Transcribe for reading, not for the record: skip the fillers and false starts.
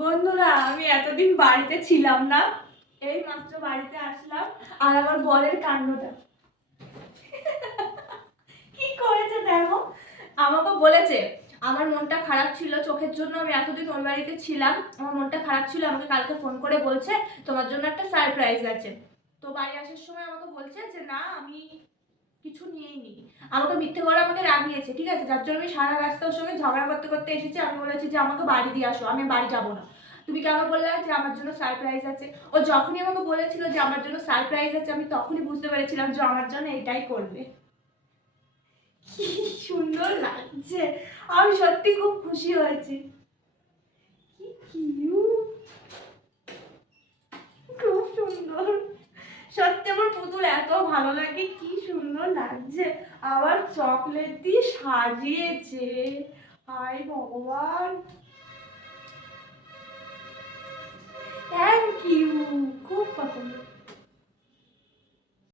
বন্ধুরা, আমি এতদিন বাড়িতে ছিলাম না, এই মাত্র বাড়িতে আসলাম। আর আমার বরের কাণ্ডটা কি করেছে দেখো। আমাকে বলেছে আমার মনটা খারাপ ছিল চোখের জন্য, আমি এতদিন ওই বাড়িতে ছিলাম, আমার মনটা খারাপ ছিল। আমাকে কালকে ফোন করে বলছে তোমার জন্য একটা সারপ্রাইজ আছে। তো বাড়ি আসার সময় আমাকে বলছে যে না আমি কিছু নিয়েইনি। আমাকে মিথ্যে করে আমাকে রাগিয়েছে, ঠিক আছে, যার জন্য আমি সারা রাস্তা ওর সঙ্গে ঝগড়া করতে করতে এসেছি। আমি বলেছি যে আমাকে বাড়ি দিয়ে আসো, আমি বাড়ি যাবো না। তুমি কেন বললে যে আমার জন্য সারপ্রাইজ আছে? ও যখনই আমাকে বলেছিল যে আমার জন্য সারপ্রাইজ আছে, আমি তখনই বুঝতে পেরেছিলাম যে আমার জন্য এটাই করবে। কি সুন্দর লাগছে, আমি সত্যি খুব খুশি হয়েছি। কি কিউট, খুব সুন্দর। সত্যি আমার পুতুল এত ভালো লাগে, কি সুন্দর লাগছে। আবার চকলেট দিয়ে সাজিয়েছে, হায় ভগবান, থ্যাংক ইউ, খুব পছন্দ।